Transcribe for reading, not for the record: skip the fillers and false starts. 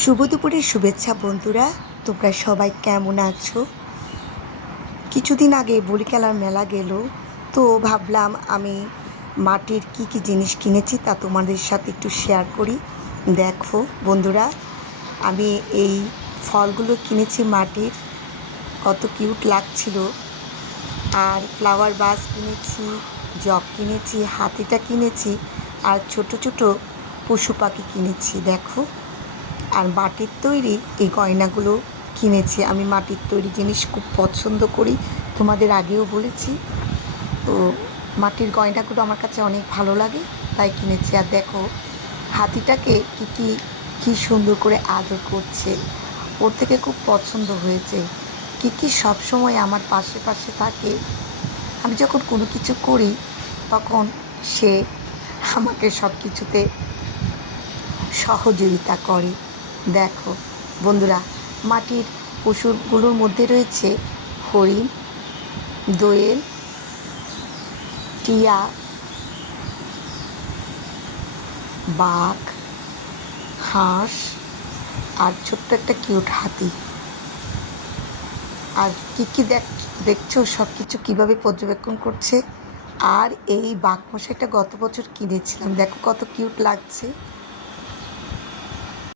শুভ দুপুরের শুভেচ্ছা বন্ধুরা, তোমরা সবাই কেমন আছো? কিছুদিন আগে বরিশালের মেলা গেল, তো ভাবলাম আমি মাটির কি জিনিস কিনেছি তা তোমাদের সাথে একটু শেয়ার করি। দেখো বন্ধুরা, আমি এই ফলগুলো কিনেছি মাটির, কত কিউট লাগছিল। আর ফ্লাওয়ার ভাস কিনেছি, জগ কিনেছি, হাতিটা কিনেছি, আর ছোট ছোট পশু পাখি কিনেছি দেখো। আর মাটির তৈরি এই গয়নাগুলো কিনেছি। আমি মাটির তৈরি জিনিস খুব পছন্দ করি, তোমাদের আগেও বলেছি। তো মাটির গয়নাগুলো আমার কাছে অনেক ভালো লাগে, তাই কিনেছি। আর দেখো হাতিটাকে কী সুন্দর করে আদর করছে, ওর থেকে খুব পছন্দ হয়েছে। সব সময় আমার পাশে পাশে থাকে, আমি যখন কোনো কিছু করি তখন সে আমাকে সব কিছুতে সহযোগিতা করে। দেখো বন্ধুরা, মাটির পশুগুলোর মধ্যে রয়েছে হরিণ, দোয়েল, টিয়া, বাঘ, হাঁস আর ছোট্ট একটা কিউট হাতি। আর দেখছো সব কিছু কীভাবে পর্যবেক্ষণ করছে। আর এই বাঘ মশাইটা গত বছর কিনেছিলাম, দেখো কত কিউট লাগছে।